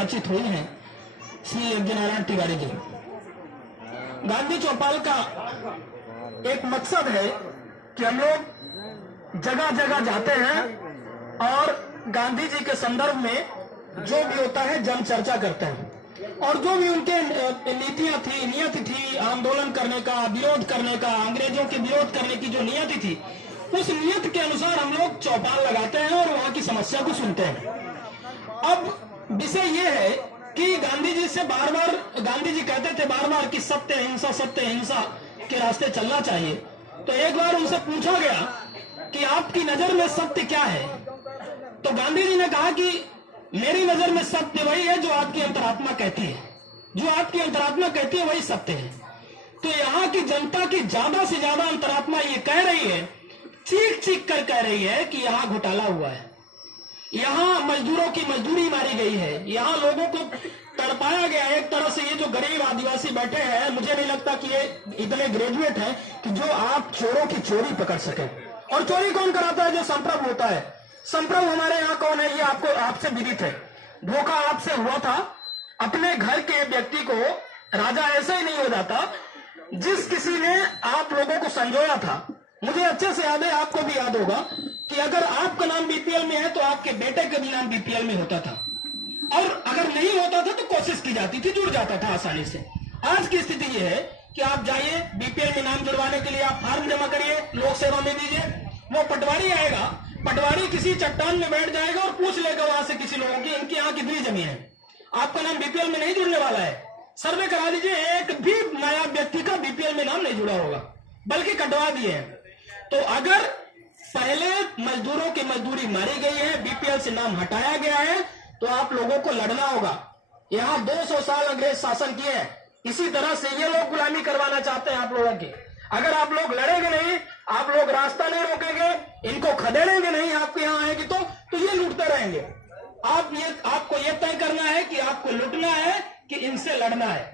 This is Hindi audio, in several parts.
बातचीत हुई है श्री यज्ञनारायण तिवारी जी। गांधी चौपाल का एक मकसद है कि हम लोग जगह जगह जाते हैं और गांधी जी के संदर्भ में जो भी होता है जन चर्चा करते हैं और जो भी उनके नीतियां थी, नियत थी आंदोलन करने का, विरोध करने का, अंग्रेजों के विरोध करने की जो नियति थी, उस नियत के अनुसार हम लोग चौपाल लगाते हैं और वहां की समस्या को सुनते हैं। अब विषय ये है कि गांधी जी से बार बार, गांधी जी कहते थे बार बार कि सत्य हिंसा के रास्ते चलना चाहिए। तो एक बार उनसे पूछा गया कि आपकी नजर में सत्य क्या है, तो गांधी जी ने कहा कि मेरी नजर में सत्य वही है जो आपकी अंतरात्मा कहती है, जो आपकी अंतरात्मा कहती है वही सत्य है। तो यहाँ की जनता की ज्यादा से ज्यादा अंतरात्मा ये कह रही है, चीख चीख कर कह रही है कि यहाँ घोटाला हुआ है, यहाँ मजदूरों की मजदूरी मारी गई है, यहाँ लोगों को तड़पाया गया है। एक तरह से ये जो गरीब आदिवासी बैठे हैं, मुझे नहीं लगता कि ये इतने ग्रेजुएट हैं कि जो आप चोरों की चोरी पकड़ सके। और चोरी कौन कराता है? जो संप्रभु होता है। संप्रभु हमारे यहाँ कौन है? ये आपको आपसे विदित है। धोखा आपसे हुआ था। अपने घर के व्यक्ति को राजा ऐसे ही नहीं हो जाता जिस किसी ने आप लोगों को संजोया था। मुझे अच्छे से याद है, आपको भी याद होगा कि अगर आपका नाम बीपीएल में है तो आपके बेटे का भी नाम बीपीएल में होता था, और अगर नहीं होता था तो कोशिश की जाती थी, जुड़ जाता था आसानी से। आज की स्थिति यह है कि आप जाइए बीपीएल में नाम जुड़वाने के लिए आप फॉर्म जमा करिए, लोक सेवा में दीजिए, वो पटवारी आएगा, पटवारी किसी चट्टान में बैठ जाएगा और पूछ लेगा वहां से किसी लोगों की, इनकी यहाँ कितनी जमीन है, आपका नाम बीपीएल में नहीं जुड़ने वाला है, सर्वे करा दीजिए। एक भी नया व्यक्ति का बीपीएल में नाम नहीं जुड़ा होगा, बल्कि कटवा दिए हैं। तो अगर पहले मजदूरों की मजदूरी मारी गई है, बीपीएल से नाम हटाया गया है, तो आप लोगों को लड़ना होगा। यहाँ 200 साल अंग्रेज शासन किए हैं, इसी तरह से ये लोग गुलामी करवाना चाहते हैं आप लोगों की। अगर आप लोग लड़ेंगे नहीं, आप लोग रास्ता नहीं रोकेंगे, इनको खदेड़ेंगे नहीं, आपके यहाँ आएंगे तो ये लूटते रहेंगे। आपको ये तय करना है कि आपको लूटना है कि इनसे लड़ना है।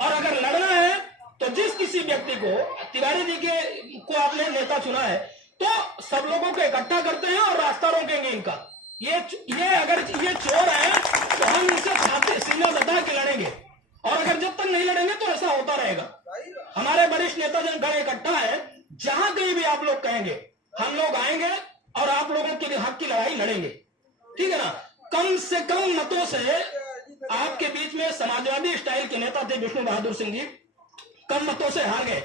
और अगर लड़ना है तो जिस किसी व्यक्ति को, तिवारी जी को आपने नेता चुना है, तो सब लोगों को इकट्ठा करते हैं और रास्ता रोकेंगे इनका। ये अगर ये चोर है तो हम इनसे छाती सीना बता के लड़ेंगे, और अगर जब तक नहीं लड़ेंगे तो ऐसा होता रहेगा। हमारे वरिष्ठ नेता जनगण इकट्ठा है, जहां कहीं भी आप लोग कहेंगे हम लोग आएंगे और आप लोगों के हक की लड़ाई लड़ेंगे, ठीक है ना। कम से कम मतों से आपके बीच में समाजवादी स्टाइल के नेता थे विष्णु बहादुर सिंह जी, कम मतों से हार गए।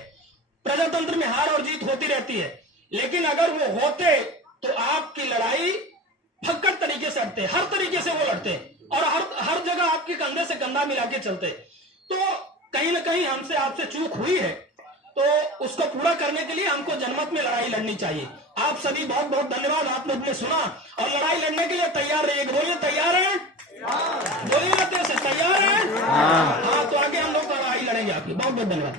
प्रजातंत्र में हार और जीत होती रहती है, लेकिन अगर वो होते तो आपकी लड़ाई फक्कड़ तरीके से लड़ते, हर तरीके से वो लड़ते और हर जगह आपके कंधे से कंधा मिला के चलते। तो कहीं ना कहीं हमसे आपसे चूक हुई है, तो उसको पूरा करने के लिए हमको जनमत में लड़ाई लड़नी चाहिए। आप सभी बहुत बहुत धन्यवाद, आप लोग ने सुना और लड़ाई लड़ने के लिए तैयार रहिए। बोलिए तैयार है? बोलिए ना, तैयार है? हाँ, तो आगे हम लोग लड़ाई लड़ेंगे आपकी। बहुत बहुत धन्यवाद।